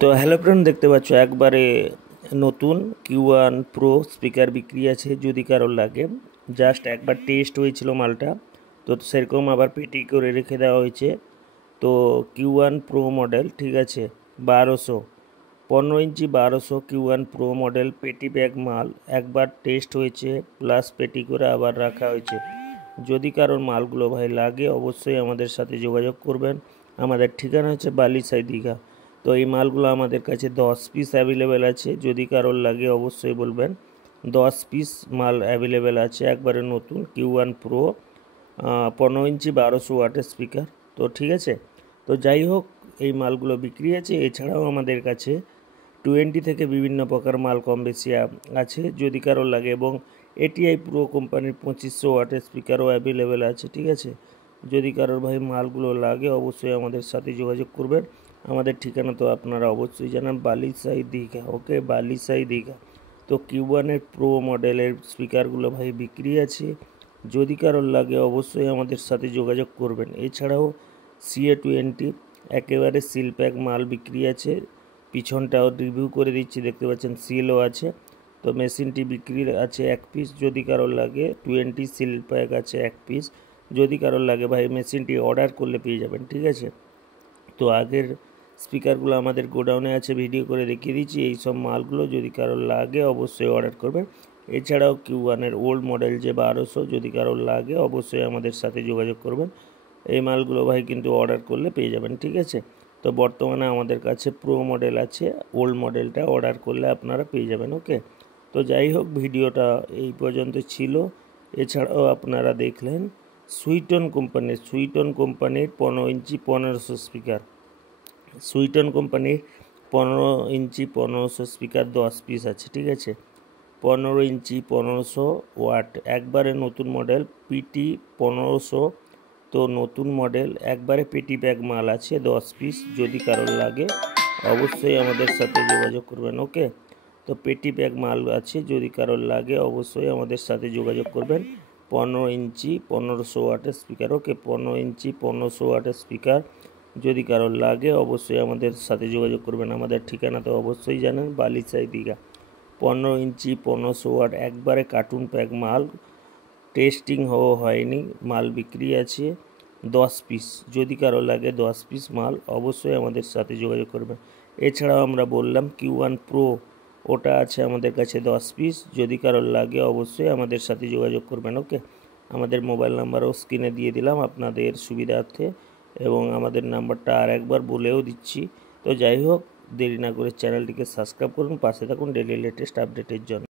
তো hello friend, দেখতে পাচ্ছ একবারে নতুন Q1 Pro স্পিকার বিক্রি আছে। যদি কারোর লাগে, জাস্ট একবার টেস্ট হয়েছিল মালটা, তো সেরকম আবার পেটি করে রেখে দেওয়া হয়েছে। তো Q1 Pro মডেল, ঠিক আছে, 1200 15 ইঞ্চি 1200 Q1 Pro মডেল পেটি ব্যাগ মাল একবার টেস্ট হয়েছে, প্লাস পেটি করে আবার রাখা হয়েছে। যদি কারোর মালগুলো ভাই লাগে অবশ্যই আমাদের সাথে যোগাযোগ করবেন। আমাদের ঠিকানা হচ্ছে বালিসাই দীঘা। তো এই মালগুলো আমাদের কাছে 10 পিস অ্যাভেলেবেল আছে। যদি কারোর লাগে অবশ্যই বলবেন। 10 পিস মাল অ্যাভেলেবেল আছে, একবারে নতুন Q1 Pro 15 ইঞ্চি 1200 ওয়াটের স্পিকার। তো ঠিক আছে, তো যাই হোক, এই মালগুলো বিক্রি আছে। এছাড়াও আমাদের কাছে 20 থেকে বিভিন্ন প্রকার মাল কম বেশি আছে যদি কারোর লাগে, এবং ATI Pro কোম্পানির 2500 ওয়াটের স্পিকারও অ্যাভেলেবেল আছে। ঠিক আছে, যদি কারোর ভাই মালগুলো লাগে অবশ্যই আমাদের সাথে যোগাযোগ করবেন। আমাদের ঠিকানা তো আপনারা অবশ্যই জানেন, বালিসাই দীঘা। ওকে, বালিসাই দীঘা। তো Q1 Pro মডেলের স্পিকারগুলো ভাই বিক্রি আছে। যদি কারোর লাগে অবশ্যই আমাদের সাথে যোগাযোগ করবেন। এছাড়াও CA20 একেবারে সিল প্যাক মাল বিক্রি আছে। পিছনটাও রিভিউ করে দিচ্ছি, দেখতে পাচ্ছেন সিলও আছে। তো মেশিনটি বিক্রি আছে 1 পিস। যদি কারোর লাগে 20 সিল প্যাক আছে 1 পিস। যদি কারোর লাগে ভাই মেশিনটি অর্ডার করলে পেয়ে যাবেন। ঠিক আছে, তো আগের স্পিকারগুলো আমাদের গোডাউনে আছে, ভিডিও করে দেখিয়ে দিচ্ছি। এই সব মালগুলো যদি কারোর লাগে অবশ্যই অর্ডার করবেন। এছাড়াও Q1 ওল্ড মডেল যে 1200, যদি কারোর লাগে অবশ্যই আমাদের সাথে যোগাযোগ করবেন। এই মালগুলো ভাই কিন্তু অর্ডার করলে পেয়ে যাবেন। ঠিক আছে, তো বর্তমানে আমাদের কাছে প্রো মডেল আছে, ওল্ড মডেলটা অর্ডার করলে আপনারা পেয়ে যাবেন। ওকে, তো যাই হোক, ভিডিওটা এই পর্যন্ত ছিল। এছাড়াও আপনারা দেখলেন সুইটন কোম্পানির 15 ইঞ্চি 1500 স্পিকার। সুইটন কোম্পানির 15 ইঞ্চি 1500 স্পিকার 10 পিস আছে। ঠিক আছে, 15 ইঞ্চি 1500 ওয়াট একবারে নতুন মডেল PT 1500। তো নতুন মডেল একবারে পেটি ব্যাগ মাল আছে 10 পিস। যদি কারোর লাগে অবশ্যই আমাদের সাথে যোগাযোগ করবেন। ওকে, তো পেটি ব্যাগ মাল আছে, যদি কারোর লাগে অবশ্যই আমাদের সাথে যোগাযোগ করবেন। 15 ইঞ্চি 1500 ওয়াটের স্পিকার। ওকে, 15 ইঞ্চি 1500 ওয়াটের স্পিকার যদি কারোর লাগে অবশ্যই আমাদের সাথে যোগাযোগ করবেন। আমাদের ঠিকানা তো অবশ্যই জানেন, বালিসাই দীঘা। 15 ইঞ্চি 1500 ওয়াট একবারে কার্টুন প্যাক মাল, টেস্টিং হয়নি, মাল বিক্রি আছে 10 পিস। যদি কারো লাগে 10 পিস মাল অবশ্যই আমাদের সাথে যোগাযোগ করবেন। এছাড়াও আমরা বললাম Q1 Pro, ওটা আছে আমাদের কাছে 10 পিস। যদি কারোর লাগে অবশ্যই আমাদের সাথে যোগাযোগ করবেন। ওকে, আমাদের মোবাইল নাম্বারও স্ক্রিনে দিয়ে দিলাম আপনাদের সুবিধার্থে, এবং আমাদের নাম্বারটা আর একবার বলেও দিচ্ছি। তো যাই হোক, দেরি না করে চ্যানেলটিকে সাবস্ক্রাইব করুন, পাশে থাকুন ডেইলি লেটেস্ট আপডেটের জন্য।